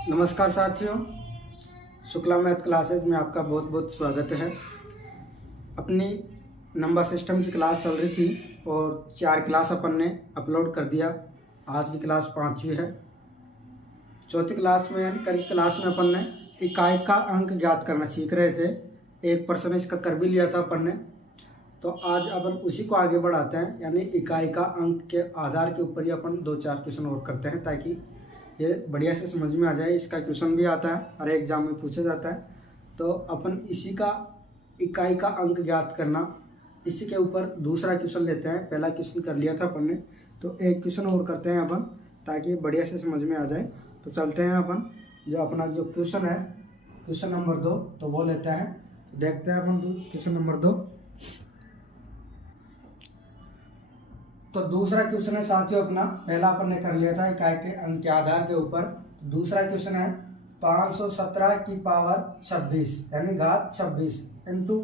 नमस्कार साथियों, Shukla math classes में आपका बहुत बहुत स्वागत है। अपनी नंबर सिस्टम की क्लास चल रही थी और 4 क्लास अपन ने अपलोड कर दिया। आज की क्लास 5वीं है। चौथी क्लास में यानी कल की क्लास में अपन ने इकाई का अंक ज्ञात करना सीख रहे थे। एक प्रश्न इसका कर भी लिया था अपन ने, तो आज अपन उसी को आगे बढ़ाते हैं। यानी इकाई का अंक के आधार के ऊपर ही अपन 2-4 क्वेश्चन और करते हैं ताकि ये बढ़िया से समझ में आ जाए। इसका क्वेश्चन भी आता है, हर एग्जाम में पूछा जाता है। तो अपन इसी का इकाई का अंक ज्ञात करना, इसी के ऊपर दूसरा क्वेश्चन लेते हैं। पहला क्वेश्चन कर लिया था अपन ने, तो एक क्वेश्चन और करते हैं अपन ताकि बढ़िया से समझ में आ जाए। तो चलते हैं अपन, जो अपना जो क्वेश्चन है क्वेश्चन नंबर 2, तो वो लेते हैं। तो देखते हैं अपन क्वेश्चन नंबर 2। तो दूसरा क्वेश्चन है साथियों अपना, पहला अपन ने कर लिया था इकाई के अंक के आधार के ऊपर। दूसरा क्वेश्चन है 517 की पावर 26 यानी घात 26 इंटू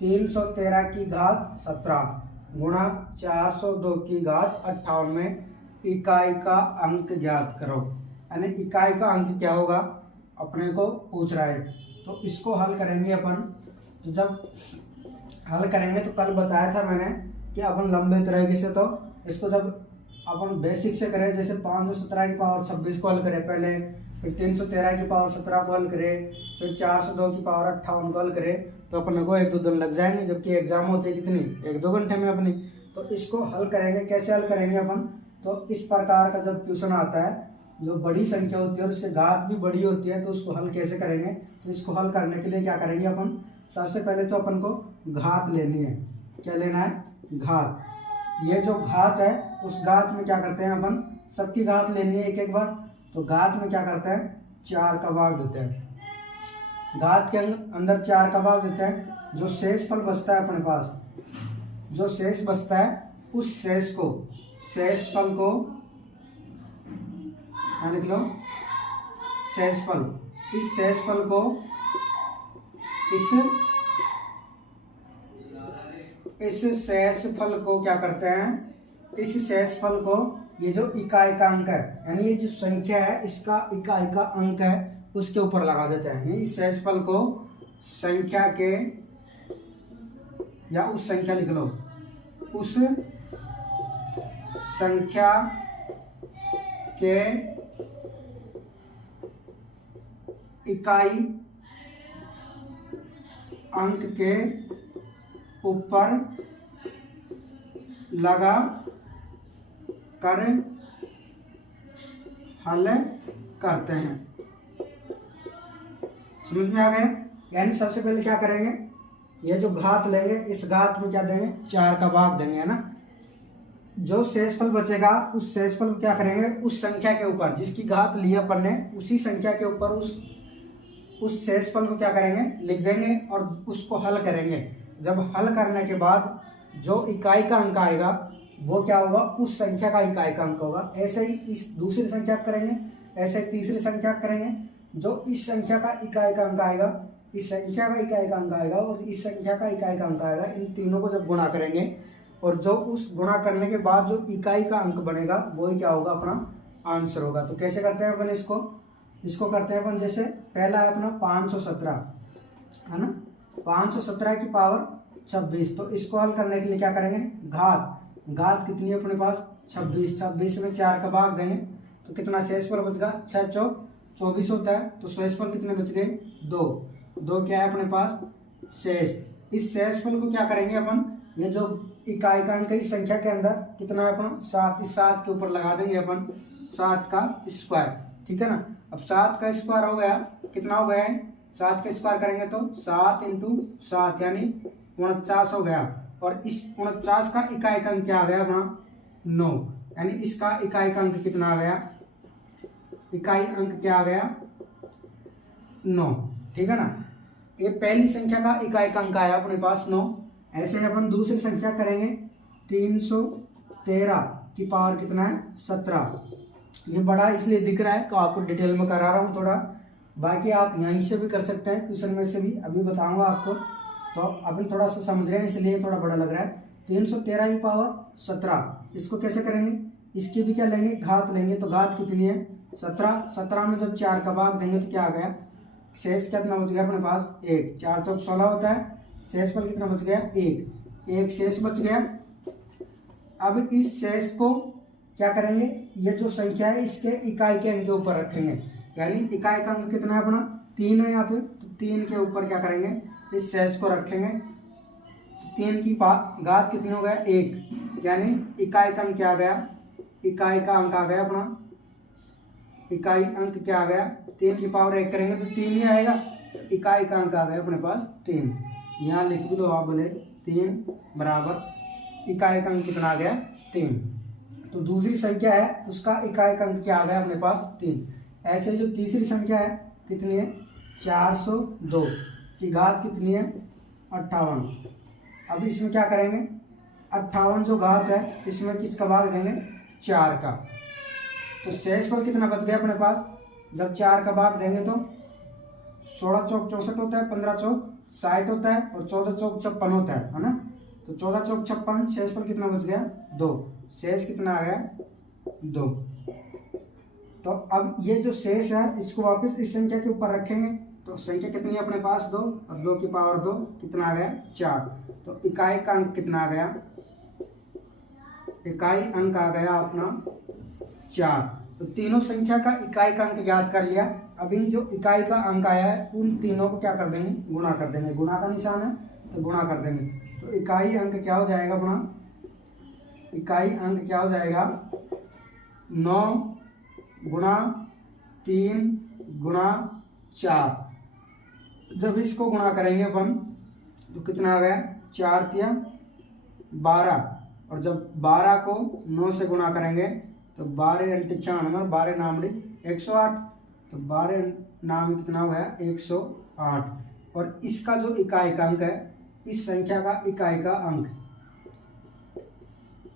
313 की घात 17 गुणा 402 की घात 58 में इकाई का अंक ज्ञात करो। यानी इकाई का अंक क्या होगा अपने को पूछ रहा है। तो इसको हल करेंगे अपन। तो जब हल करेंगे तो कल बताया था मैंने कि अपन लंबे तरीके से, तो इसको जब अपन बेसिक से करें, जैसे 517 की पावर 26 को हल करें पहले, फिर 313 की पावर 17 को हल करें, फिर 402 की पावर 58 को हल करें, तो अपन को 1-2 दिन लग जाएंगे। जबकि एग्जाम होते हैं कितनी, 1-2 घंटे में अपनी। तो इसको हल करेंगे, कैसे हल करेंगे अपन। तो इस प्रकार का जब क्वेश्चन आता है, जो बड़ी संख्या होती है और उसके घात भी बड़ी होती है, तो उसको हल कैसे करेंगे। तो इसको हल करने के लिए क्या करेंगे अपन, सबसे पहले तो अपन को घात लेनी है। क्या लेना है, घात। ये जो घात है उस घात में क्या करते हैं अपन, सबकी घात लेनी है एक एक बार। तो घात में क्या करते हैं, 4 का भाग देते हैं। घात के अंदर 4 का भाग देते हैं। जो शेषफल बचता है अपने पास, जो शेष बचता है उस शेषफल को यहाँ लिख लो, शेषफल। इस शेषफल को इस शेषफल को क्या करते हैं, इस शेषफल को, ये जो इकाई का अंक है यानी ये जो संख्या है इसका इकाई का अंक है उसके ऊपर लगा देते हैं। इस शेषफल को संख्या के, या उस संख्या लिख लो, उस संख्या के इकाई अंक के ऊपर लगा कर हल करते हैं। समझ में आ गया। यानी सबसे पहले क्या करेंगे, ये जो घात लेंगे इस घात में क्या देंगे, 4 का भाग देंगे, है ना। जो शेषफल बचेगा उस शेषफल को क्या करेंगे, उस संख्या के ऊपर जिसकी घात ली अपन ने, उसी संख्या के ऊपर उस शेषफल को क्या करेंगे, लिख देंगे और उसको हल करेंगे। जब हल करने के बाद जो इकाई का अंक आएगा वो क्या होगा, उस संख्या का इकाई का अंक होगा। ऐसे ही इस दूसरी संख्या करेंगे, ऐसे ही तीसरी संख्या करेंगे। जो इस संख्या का इकाई का अंक आएगा, इस संख्या का इकाई का अंक आएगा और इस संख्या का इकाई का अंक आएगा, इन तीनों को जब गुणा करेंगे और जो उस गुणा करने के बाद जो इकाई का अंक बनेगा वही क्या होगा, अपना आंसर होगा। तो कैसे करते हैं अपन इसको करते हैं अपन, जैसे पहला है अपना 517, है ना। 517 की पावर 26। तो इसको हल करने के लिए क्या करेंगे, घात कितनी है अपने पास, 26 में 4 का भाग देंगे तो कितना शेषफल बचेगा, 6 चौक 24 होता है। तो शेषफल कितने बच गए, 2 क्या है अपने पास, शेष। इस शेषफल को क्या करेंगे अपन, ये जो इकाई का अंक इस संख्या के अंदर कितना है अपना 7, इस 7 के ऊपर लगा देंगे अपन 7 का स्क्वायर, ठीक है ना। अब 7 का स्क्वायर हो गया, कितना हो गया है, 7 का स्क्वायर करेंगे तो 7 × 7 यानी 49 हो गया। और इस 49 का इकाई का अंक क्या आ गया अपना, 9। यानी इसका इकाई का अंक कितना आ गया, इकाई अंक क्या आ गया, 9, ठीक है ना। ये पहली संख्या का इकाई का अंक आया अपने पास 9। ऐसे अपन दूसरी संख्या करेंगे, 313 की पावर कितना है, 17। ये बड़ा इसलिए दिख रहा है तो आपको डिटेल में करा रहा हूँ थोड़ा। बाकी आप यहीं से भी कर सकते हैं, क्वेश्चन में से भी अभी बताऊंगा आपको। तो अपन थोड़ा सा समझ रहे हैं इसलिए थोड़ा बड़ा लग रहा है। 313 की पावर 17, इसको कैसे करेंगे, इसकी भी क्या लेंगे, घात लेंगे। तो घात कितनी है, 17, 17 में जब 4 का भाग देंगे तो क्या आ गया, शेष कितना बच गया अपने पास 1, 4 चौक 16 होता है, शेषफल कितना बच गया 1, 1 शेष बच गया। अब इस शेष को क्या करेंगे, ये जो संख्या है इसके इकाई के अंक के ऊपर रखेंगे, यानी इकाई का अंक कितना है अपना 3 है यहाँ पे, तो 3 के ऊपर क्या करेंगे, इस शेष को रखेंगे। तो 3 की घात कितनी हो गया 1, यानी इकाई का अंक क्या आ गया, इकाई का अंक आ गया अपना, इकाई अंक क्या आ गया 3 की पावर 1 करेंगे तो 3 ही आएगा, इकाई का अंक आ गया अपने पास 3। यहाँ लिख भी लो आप बोले 3 बराबर इकाई का अंक कितना आ गया 3। तो दूसरी संख्या है उसका इकाई का अंक क्या आ गया अपने पास 3। ऐसे जो तीसरी संख्या है कितनी है 402 की घात कितनी है 58। अब इसमें क्या करेंगे, 58 जो घात है इसमें किसका भाग देंगे 4 का। तो शेषफल कितना बच गया अपने पास, जब 4 का भाग देंगे तो 16 चौक 64 होता है, 15 चौक 60 होता है और 14 चौक 56 होता है ना। तो 14 चौक 56, शेषफल कितना बच गया 2, शेष कितना आ गया 2। तो अब ये जो शेष है इसको वापस इस संख्या के ऊपर रखेंगे, तो संख्या कितनी है अपने पास 2 और 2 की पावर 2 कितना आ गया 4। तो इकाई का अंक कितना आ गया, इकाई अंक आ गया अपना 4। तो तीनों संख्या का इकाई का अंक ज्ञात कर लिया। अब इन जो इकाई का अंक आया है उन तीनों को क्या कर देंगे, गुणा कर देंगे, गुणा का निशान है तो गुणा कर देंगे। तो इकाई अंक क्या हो जाएगा अपना, इकाई अंक क्या हो जाएगा 9 गुणा 3 गुणा 4। जब इसको गुणा करेंगे अपन तो कितना आ गया 4 तिया 12, और जब 12 को 9 से गुणा करेंगे तो 12 अंटे 96, 12 नामड़ी 108, तो 12 नाम कितना हो गया 108। और इसका जो इकाई का अंक है, इस संख्या का इकाई का अंक,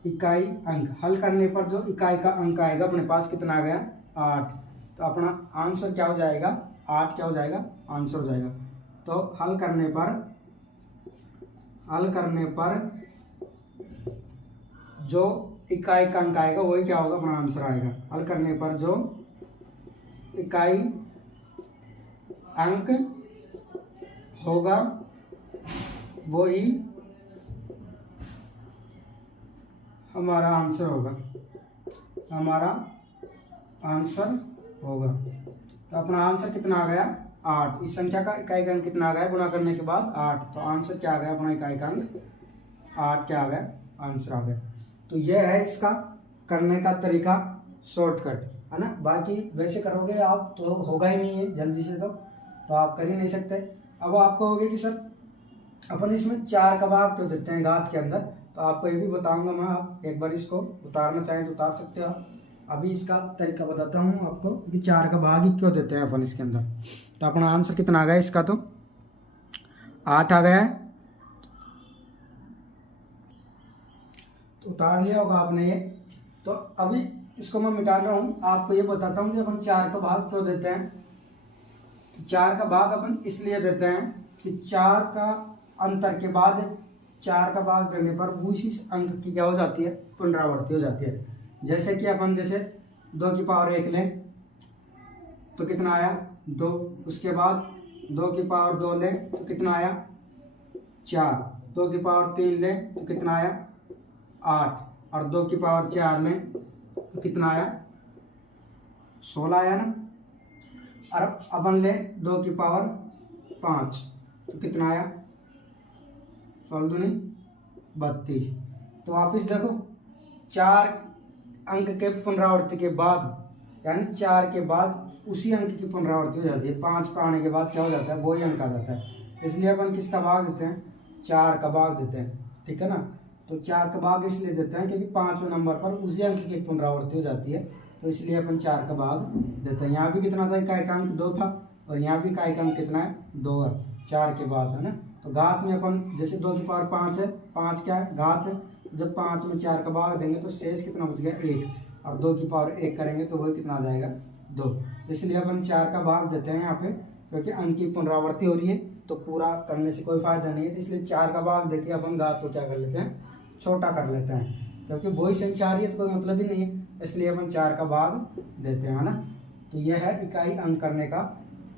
इकाई अंक हल करने पर जो इकाई का अंक आएगा अपने पास कितना आ गया 8। तो अपना आंसर क्या हो जाएगा 8 क्या हो जाएगा आंसर हो जाएगा। तो हल करने पर जो इकाई का अंक आएगा वही क्या होगा अपना आंसर आएगा। हल करने पर जो इकाई अंक होगा वही हमारा आंसर होगा, हमारा आंसर होगा। तो अपना आंसर कितना आ गया 8। इस संख्या का इकाई का अंक कितना आ गया गुणा करने के बाद 8। तो आंसर क्या आ गया अपना इकाई का अंक 8 क्या आ गया आंसर आ गया। तो यह है इसका करने का तरीका, शॉर्टकट है ना। बाकी वैसे करोगे आप तो होगा ही नहीं है जल्दी से, तो आप कर ही नहीं सकते। अब आपको होगे कि सर अपन इसमें 4 का भाग क्यों देते हैं घात के अंदर, तो आपको ये भी बताऊंगा मैं। आप एक बार इसको उतारना चाहें तो उतार सकते हो। अभी इसका तरीका बताता हूँ आपको कि 4 का भाग ही क्यों देते हैं अपन इसके अंदर। तो अपना आंसर कितना आ गया इसका, तो 8 आ गया है। तो उतार लिया होगा आपने ये। तो अभी इसको मैं मिटा रहा हूँ, आपको ये बताता हूँ कि अपन 4 का भाग क्यों देते हैं। तो 4 का भाग अपन इसलिए देते हैं कि 4 का अंतर के बाद 4 का भाग देने पर उसी अंक की क्या हो जाती है पुनरावृत्ति हो जाती है। जैसे कि अपन जैसे 2 की पावर 1 लें तो कितना आया 2, उसके बाद 2 की पावर 2 लें तो कितना आया 4, 2 की पावर 3 लें तो कितना आया 8, और 2 की पावर 4 लें तो कितना आया 16 आया ना। और अपन ले 2 की पावर 5 तो कितना आया 16 दूनी 32। तो वापिस देखो 4 अंक के पुनरावृत्ति के बाद यानी 4 के बाद उसी अंक की पुनरावृत्ति हो जाती है। 5 पे आने के बाद क्या हो जाता है वही अंक आ जाता है। इसलिए अपन किसका भाग देते हैं 4 का भाग देते हैं, ठीक है ना। तो 4 का भाग इसलिए देते हैं क्योंकि 5वें नंबर पर उसी अंक की पुनरावृत्ति हो जाती है, तो इसलिए अपन 4 का भाग देते हैं। यहाँ भी कितना था इकाई का अंक 2 था और यहाँ भी इकाई का अंक कितना है 2 है 4 के बाद, है ना। तो घात में अपन जैसे 2 की पावर 5 है, 5 क्या है घात है, जब 5 में 4 का भाग देंगे तो शेष कितना बच गया 1, और 2 की पावर 1 करेंगे तो वही कितना आ जाएगा 2। इसलिए अपन 4 का भाग देते हैं यहाँ पे, क्योंकि अंक की पुनरावृत्ति हो रही है तो पूरा करने से कोई फायदा नहीं है। तो इसलिए 4 का भाग देके अपन घात को क्या करलेते हैं छोटा कर लेते हैं, क्योंकि वही संख्या आ रही है तो कोई मतलब ही नहीं है। इसलिए अपन 4 का भाग देते हैं, है ना। तो यह है इकाई अंक करने का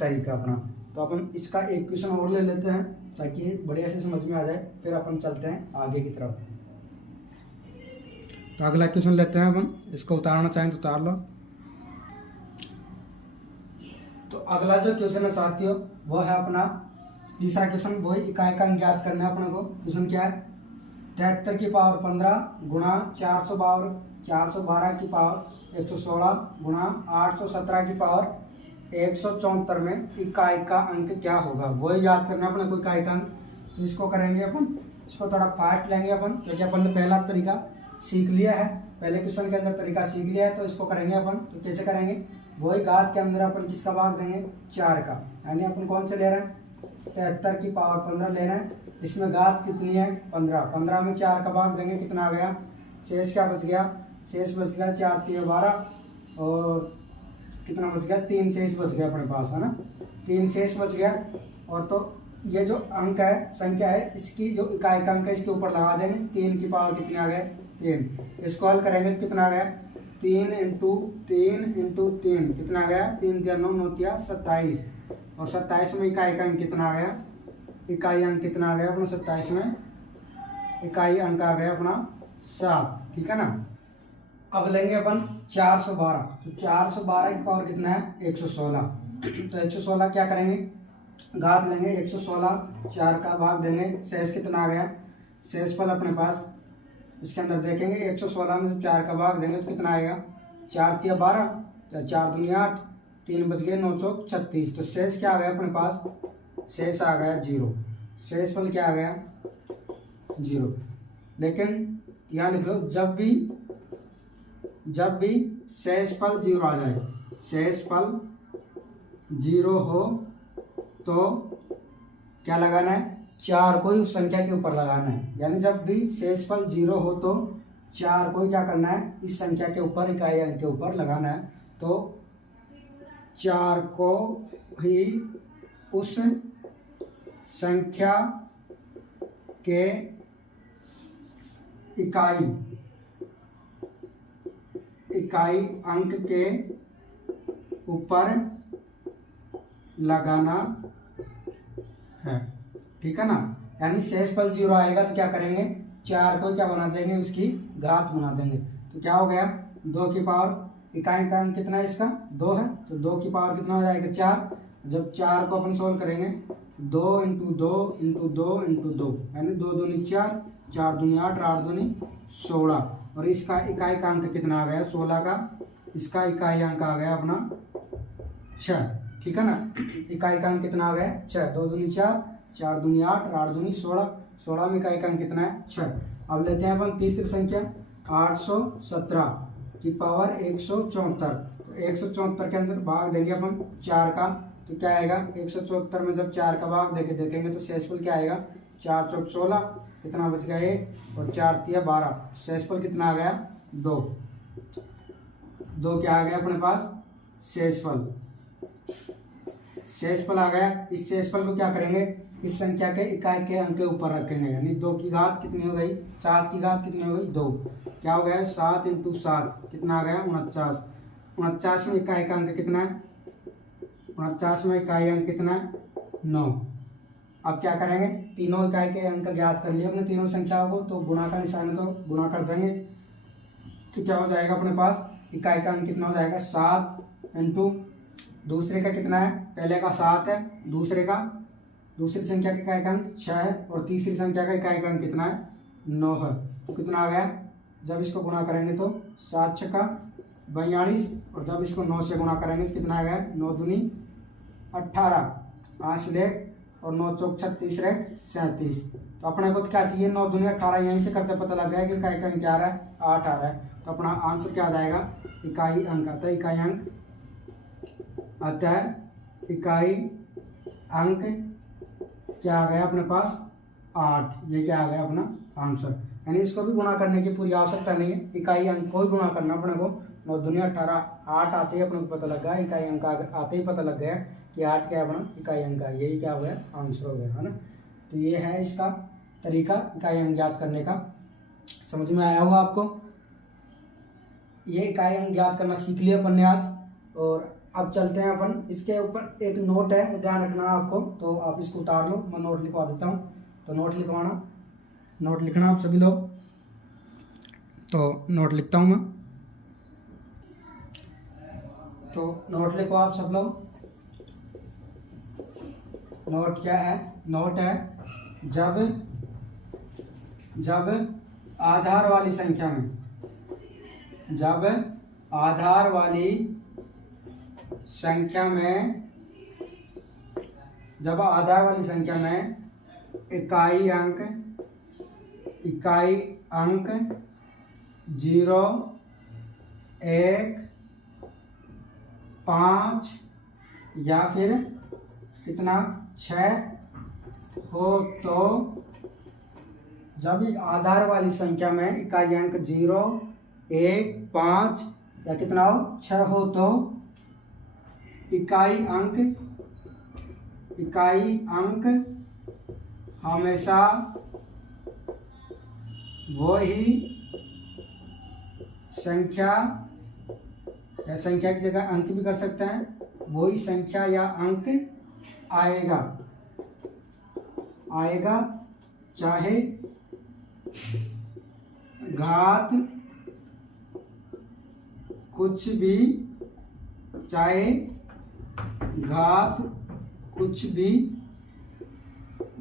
तरीका अपना। तो अपन इसका एक क्वेश्चन और ले लेते हैं ताकि बढ़िया से समझ में आ जाए, फिर अपन चलते हैं आगे की तरफ। तो अगला क्वेश्चन लेते हैं अपन, इसको उतारना चाहें तो उतार लो। तो अगला जो क्वेश्चन है साथियों वो है अपना तीसरा क्वेश्चन, वही इकाई का अंक ज्ञात करना है अपने को। क्वेश्चन क्या है, 73 की पावर 15 गुणा 412 की पावर 116 गुणा 817 की पावर 174 में इकाई का अंक क्या होगा, वही याद करना है अपने को इकाई का अंक। तो इसको करेंगे अपन, इसको थोड़ा फास्ट लेंगे अपन, क्योंकि अपन ने पहला तरीका सीख लिया है, पहले क्वेश्चन के अंदर तरीका सीख लिया है। तो इसको करेंगे अपन, तो कैसे करेंगे, वही घात के अंदर अपन किसका भाग देंगे, 4 का। यानी अपन कौन से ले रहे हैं, 73 की पावर 15 ले रहे हैं। इसमें घात कितनी है, 15, 15 में 4 का भाग देंगे, कितना आ गया, शेष क्या बच गया, शेष बच गया 4 3 12, और कितना बच गया, 3 शेष बच गया अपने पास, है ना, 3 शेष बच गया। और तो ये जो अंक है, संख्या है, इसकी जो इकाई का अंक है इसके ऊपर लगा देंगे, 3 की पावर कितने आ गए, 3। इसको हल करेंगे तो कितना आ गया, 3 इंटू 3 कितना आ गया, 3 3 9 9 27, और 27 में इकाई का अंक कितना आ गया, इकाई अंक कितना आ गया अपना 27 में, इकाई अंक आ गया अपना 7, ठीक है ना। अब लेंगे अपन 412, तो 412 की पावर कितना है, 116। तो 116 क्या करेंगे, घात लेंगे, 116 4 का भाग देंगे, शेष कितना आ गया, शेषफल अपने पास इसके अंदर देखेंगे, 116 में जब 4 का भाग देंगे तो कितना आएगा, 4 3 12, 4 दूनी 8, 3 बच गए 9 चौक 36। तो शेष क्या आ गया अपने पास, शेष आ गया 0, शेषफल क्या आ गया 0। लेकिन यहाँ लिख लो, जब भी शेषफल 0 आ जाए, शेषफल 0 हो तो क्या लगाना है, 4 को ही उस संख्या के ऊपर लगाना है। यानी जब भी शेषफल 0 हो तो 4 को ही क्या करना है, इस संख्या के ऊपर, इकाई अंक के ऊपर लगाना है। तो 4 को ही उस संख्या के इकाई अंक के ऊपर लगाना है, ठीक है ना। यानी शेषफल 0 आएगा तो क्या करेंगे, 4 को क्या बना देंगे, उसकी घात बना देंगे। तो क्या हो गया, 2 की पावर, इकाई का अंक कितना है इसका, 2 है, तो 2 की पावर कितना हो जाएगा, 4। जब 4 को अपन सोल्व करेंगे, 2 इंटू 2 इंटू 2 इंटू 2, यानी 2 दूनी 4, 4 दूनी 8, 8 दूनी 16, और इसका इकाई का अंक कितना आ गया, 16 का, इसका इकाई अंक आ गया अपना 6, ठीक है ना। इकाई का अंक कितना आ गया, 6, 2 दूनी 4, 4 दूनी 8, 8 दूनी 16, 16 में इकाई का अंक कितना है, 6। अब लेते हैं अपन तीसरी संख्या, 817 की पावर 174। तो 174 के अंदर भाग देंगे अपन 4 का, तो क्या आएगा, 174 में जब 4 का भाग देखेंगे तो शेषफल क्या आएगा, 4 चौक 16, कितना बच गया 1, और 4 3 12, शेषफल कितना आ गया 2, 2 क्या आ गया अपने पास, शेषफल आ गया। इस शेषफल को क्या करेंगे, इस संख्या के इकाई के अंक के ऊपर रखेंगे। यानी 2 की घात कितनी हो गई, 7 की घात कितनी हो गई, 2, क्या हो गया, 7 इंटू 7 कितना आ गया, 49, 49 में इकाई का अंक कितना है, 49 में इकाई अंक कितना है, 9। अब क्या करेंगे, तीनों इकाई के अंक ज्ञात कर लिए अपने तीनों संख्याओं को, तो गुणा का निशान है तो गुणा कर देंगे। तो क्या हो जाएगा अपने पास, इकाई का अंक कितना हो जाएगा, 7 इंटू दूसरे का कितना है, पहले का 7 है, दूसरी संख्या का इकाई का अंक 6 है, और तीसरी संख्या का इकाई का अंक कितना है, 9 है। तो कितना आ गया, जब इसको गुणा करेंगे तो 7 6 42, और जब इसको 9 से गुणा करेंगे तो कितना आ गया, 9 दूनी 18, 5 लेख, और 9 चौक 36 रहे 37। तो अपने को क्या चाहिए, 9 दूनी 18, यहीं से करते पता लग गया कि इकाई का अंक क्या आ रहा है, 8 आ रहा है। तो अपना आंसर क्या आ जाएगा, इकाई अंक आता है, इकाई अंक आता है, इकाई अंक क्या आ गया अपने पास, 8। ये क्या आ गया अपना आंसर। यानी इसको भी गुणा करने की पूरी आवश्यकता नहीं है, इकाई अंक को ही गुणा करना अपने को। 9 दूनी 18, 8 आते ही अपने को पता लग गया, इकाई अंक आते ही पता लग गया कि 8 क्या है अपना इकाई अंक है। यही क्या हो गया, आंसर हो गया, है ना। तो ये है इसका तरीका इकाई अंक ज्ञात करने का। समझ में आया होगा आपको। ये इकाई अंक ज्ञात करना सीख लिया अपन ने आज, और अब चलते हैं अपन, इसके ऊपर एक नोट है, ध्यान रखना आपको, तो आप इसको उतार लो, मैं नोट लिखवा देता हूँ। तो नोट लिखवाना, नोट लिखना आप सभी लोग। तो नोट लिखता हूँ मैं, तो नोट लिखो आप सब लोग। नोट क्या है? नोट है जब आधार वाली संख्या में, जब आधार वाली संख्या में, जब आधार वाली संख्या में इकाई अंक 0, 1, 5 या फिर कितना 6 हो, तो जब आधार वाली संख्या में इकाई अंक 0, 1, 5 या कितना हो 6 हो, तो इकाई अंक हमेशा वही संख्या, या संख्या की जगह अंक भी कर सकते हैं, वही संख्या या अंक आएगा चाहे घात कुछ भी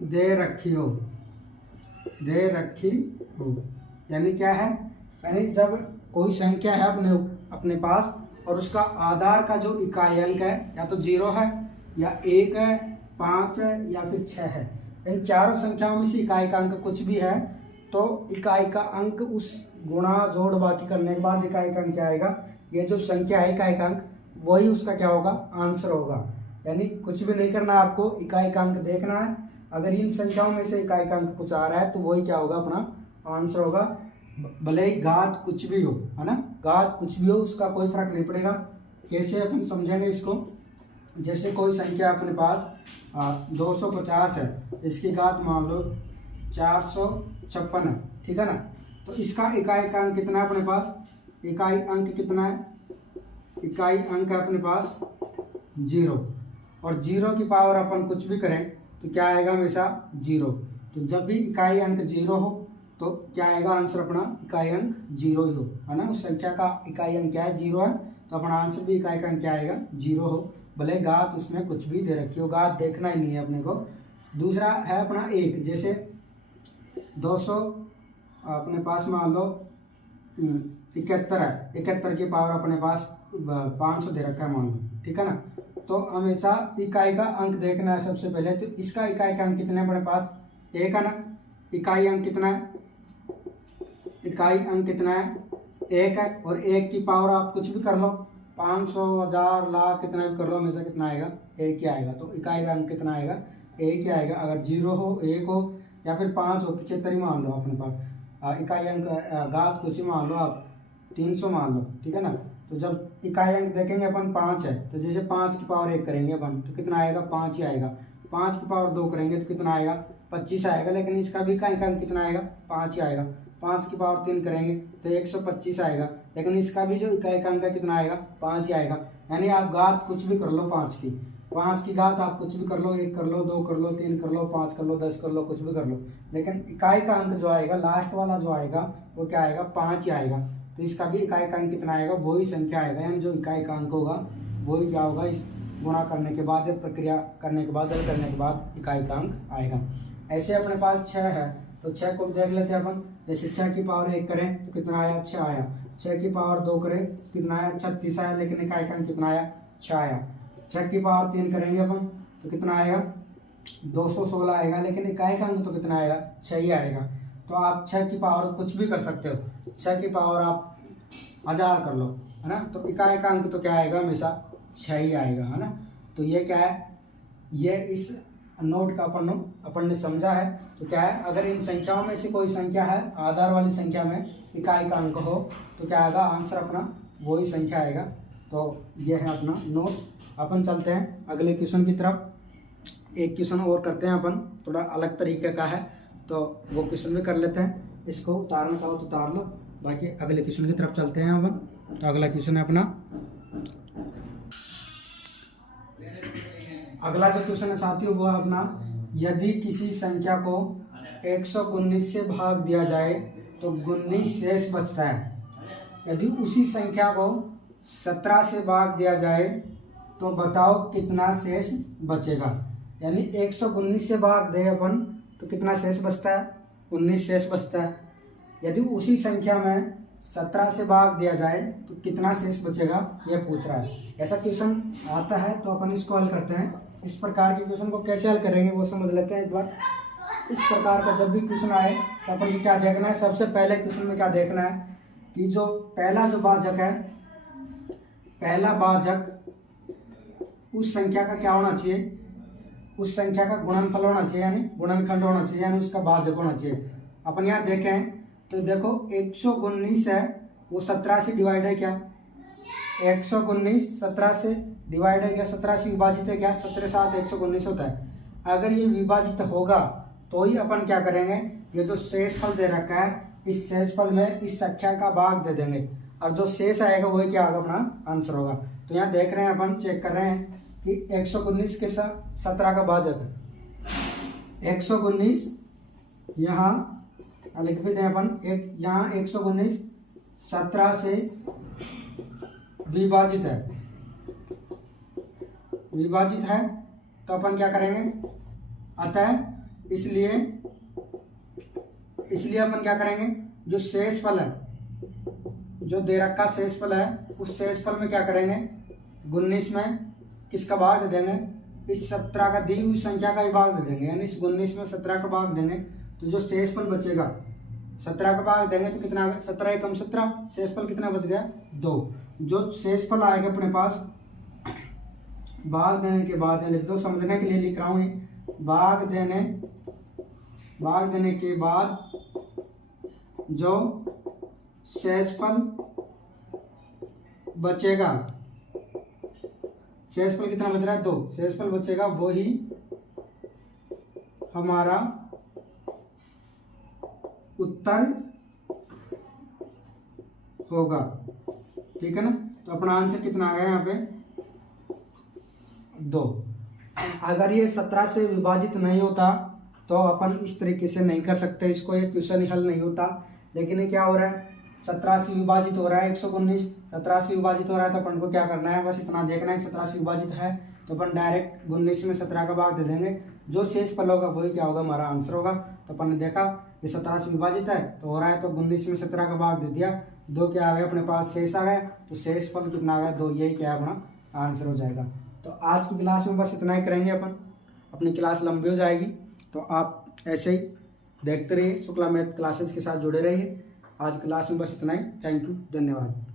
दे रखी हो। यानी क्या है? यानी जब कोई संख्या है अपने पास और उसका आधार का जो इकाई अंक है या तो 0 है या 1 है, 5 है या फिर 6 है, इन चारों संख्याओं में से इकाई का अंक कुछ भी है, तो इकाई का अंक उस गुणा जोड़ बाकी करने के बाद इकाई का अंक क्या आएगा, ये जो संख्या है इकाई का अंक, वही उसका क्या होगा, आंसर होगा। यानी कुछ भी नहीं करना आपको, इकाई का अंक देखना है, अगर इन संख्याओं में से इकाई का अंक कुछ आ रहा है तो वही क्या होगा, अपना आंसर होगा, भले ही घात कुछ भी हो, है ना, घात कुछ भी हो, उसका कोई फर्क नहीं पड़ेगा। कैसे अपन समझेंगे इसको? जैसे कोई संख्या अपने पास 250 है, इसकी घात मान लो 456 है, ठीक है ना, तो इसका इकाई का अंक कितना है अपने पास, इकाई अंक कितना है, इकाई अंक है अपने पास 0, और 0 की पावर अपन कुछ भी करें तो क्या आएगा, हमेशा 0। तो जब भी इकाई अंक 0 हो तो क्या आएगा आंसर, अपना इकाई अंक 0 ही हो, है ना, उस संख्या का इकाई अंक क्या है, 0 है, तो अपना आंसर भी इकाई का अंक क्या आएगा, 0 हो, भले घात उसमें कुछ भी दे रखी हो, घात देखना ही नहीं है अपने को। दूसरा है अपना 1, जैसे 200 अपने पास मान लो 71 है, 71 की पावर अपने पास 500 दे रखा है मान लो, ठीक है ना, तो हमेशा इकाई का अंक देखना है सबसे पहले। तो इसका इकाई का अंक कितना है अपने पास, 1 है ना, इकाई अंक कितना है, इकाई अंक कितना है, 1 है, और 1 की पावर आप कुछ भी कर लो, 500, 1000, लाख, कितना भी कर लो, हमेशा कितना आएगा, 1 ही आएगा। तो इकाई का अंक कितना आएगा, 1 ही आएगा। अगर 0 हो, 1 हो या फिर 5 हो, 75 ही मान लो अपने पास, इकाई अंक घात कुछ ही मान लो आप, 300 मान लो, ठीक है ना। तो जब इकाई अंक देखेंगे अपन 5 है, तो जैसे 5 की पावर 1 करेंगे अपन तो कितना आएगा, 5 ही आएगा। 5 की पावर 2 करेंगे तो कितना आएगा, 25 आएगा, लेकिन इसका भी इकाई का अंक कितना आएगा, 5 ही आएगा। 5 की पावर 3 करेंगे तो 125 आएगा, लेकिन इसका भी जो इकाई का अंक है कितना आएगा, 5 ही आएगा। यानी आप घात कुछ भी कर लो 5 की घात आप कुछ भी कर लो, 1 कर लो, 2 कर लो, 3 कर लो, 5 कर लो, 10 कर लो, कुछ भी कर लो, लेकिन इकाई का अंक जो आएगा लास्ट वाला जो आएगा वो क्या आएगा, 5 ही आएगा। तो इसका भी इकाई का अंक कितना आएगा, वही संख्या आएगा, यानी जो इकाई का अंक होगा वही क्या होगा, इस गुणा करने के बाद, प्रक्रिया करने के बाद, हल करने के बाद इकाई का अंक आएगा। ऐसे अपने पास 6 है, तो 6 को देख लेते हैं अपन। जैसे 6 की पावर 1 करें तो कितना आया, 6 आया। 6 की पावर 2 करें कितना आया, 36 आया, लेकिन इकाई का अंक कितना आया, 6 आया। 6 की पावर 3 करेंगे अपन तो कितना आएगा, 216 आएगा, लेकिन इकाई का अंक तो कितना आएगा, 6 ही आएगा। तो आप 6 की पावर कुछ भी कर सकते हो, 6 की पावर आप 1000 कर लो, है ना, तो इकाई का अंक तो क्या आएगा, हमेशा 6 ही आएगा, है ना। तो ये क्या है, ये इस नोट का अपन ने समझा है। तो क्या है, अगर इन संख्याओं में से कोई संख्या है आधार वाली संख्या में इकाई का अंक हो तो क्या आएगा, आंसर अपना वही संख्या आएगा। तो ये है अपना नोट। अपन चलते हैं अगले क्वेश्चन की तरफ। एक क्वेश्चन और करते हैं अपन, थोड़ा अलग तरीके का है, तो वो क्वेश्चन भी कर लेते हैं। इसको उतारना चाहो तो उतार लो, बाकी अगले क्वेश्चन की तरफ चलते हैं अपन। तो अगला क्वेश्चन है अपना, अगला जो क्वेश्चन है साथियों वो है अपना, यदि किसी संख्या को 119 से भाग दिया जाए तो 19 शेष बचता है। यदि उसी संख्या को 17 से भाग दिया जाए तो बताओ कितना शेष बचेगा। यानी 119 से भाग दे अपन तो कितना शेष बचता है, 19 शेष बचता है। यदि उसी संख्या में 17 से भाग दिया जाए तो कितना शेष बचेगा, यह पूछ रहा है। ऐसा क्वेश्चन आता है तो अपन इसको हल करते हैं। इस प्रकार के क्वेश्चन को कैसे हल करेंगे वो समझ लेते हैं एक बार। इस प्रकार का जब भी क्वेश्चन आए तो अपन को क्या देखना है, सबसे पहले क्वेश्चन में क्या देखना है कि जो पहला जो भाजक है, पहला भाजक उस संख्या का क्या होना चाहिए, उस संख्या का गुणनफल होना चाहिए, यानी गुणनखंड होना चाहिए, यानी उसका भाजक होना चाहिए। अपन यहाँ देखें तो देखो 119 है वो 17 से डिवाइड है क्या, 119 17 से डिवाइड है क्या, 17 से विभाजित है क्या, 17 7 119 होता है। अगर ये विभाजित होगा तो ही अपन क्या करेंगे, ये जो शेषफल दे रखा है इस शेषफल में इस संख्या का भाग दे देंगे और जो शेष आएगा वही क्या होगा, अपना आंसर होगा। तो यहाँ देख रहे हैं अपन, चेक कर रहे हैं कि 119 के 17 का भाजक 119, यहाँ लिख देते हैं अपन एक, यहाँ 119 17 से विभाजित है, विभाजित है तो अपन क्या करेंगे, अतः इसलिए अपन क्या करेंगे, जो शेषफल है, जो दे रखा शेषफल है उस शेषफल में क्या करेंगे, 19 में किसका भाग दे देंगे, इस 17 का दी हुई संख्या का ही भाग दे देंगे, यानी इस 19 में 17 का भाग देंगे तो जो शेषफल बचेगा 17 का भाग देंगे तो कितना, 17 एकम 17, शेषफल कितना बच गया 2। जो शेषफल आएगा अपने पास भाग देने के बाद, लिख दो समझने के लिए लिख रहा हूँ, भाग देने के बाद जो शेषफल बचेगा, शेषफल कितना बच रहा है 2, शेषफल बचेगा वो ही हमारा उत्तर होगा। ठीक है ना, तो अपना आंसर कितना आ गया यहाँ पे 2। अगर ये 17 से विभाजित नहीं होता तो अपन इस तरीके से नहीं कर सकते इसको, ये क्वेश्चन ही हल नहीं होता। लेकिन ये क्या हो रहा है, 17 से विभाजित हो रहा है 119, 17 से विभाजित हो रहा है तो अपन को क्या करना है, बस इतना देखना है 17 से विभाजित है तो अपन डायरेक्ट 19 में 17 का भाग दे देंगे, जो शेषफल होगा वही क्या होगा, हमारा आंसर होगा। तो अपन ने देखा ये 17 से विभाजित है तो हो रहा है तो 19 में 17 का भाग दे दिया, 2 क्या आ गया अपने पास, शेष आ गया, तो शेषफल कितना आ गया 2, यही क्या है अपना आंसर हो जाएगा। तो आज की क्लास में बस इतना ही करेंगे अपन, अपनी क्लास लंबी हो जाएगी तो आप ऐसे ही देखते रहिए, शुक्ला मैथ क्लासेस के साथ जुड़े रहिए। आज क्लास में बस इतना ही, थैंक यू, धन्यवाद।